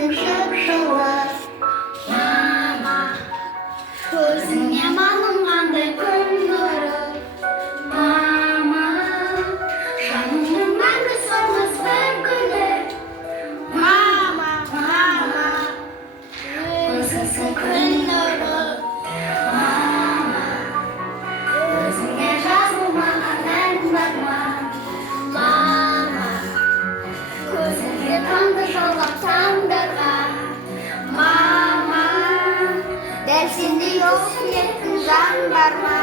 сенің жып жылы. Мама, көзіңе малым қандай күн нұры. Мама, жанымның мәңгі солмас бір гүлі. Мама, өзіңсің күн нұры. Мама, өзіңе жазылмаған ән бар ма? Мама, көзіңе таңды жалғап таңдарға. Мама, дәл сендей ол сүйетін жан бар ма?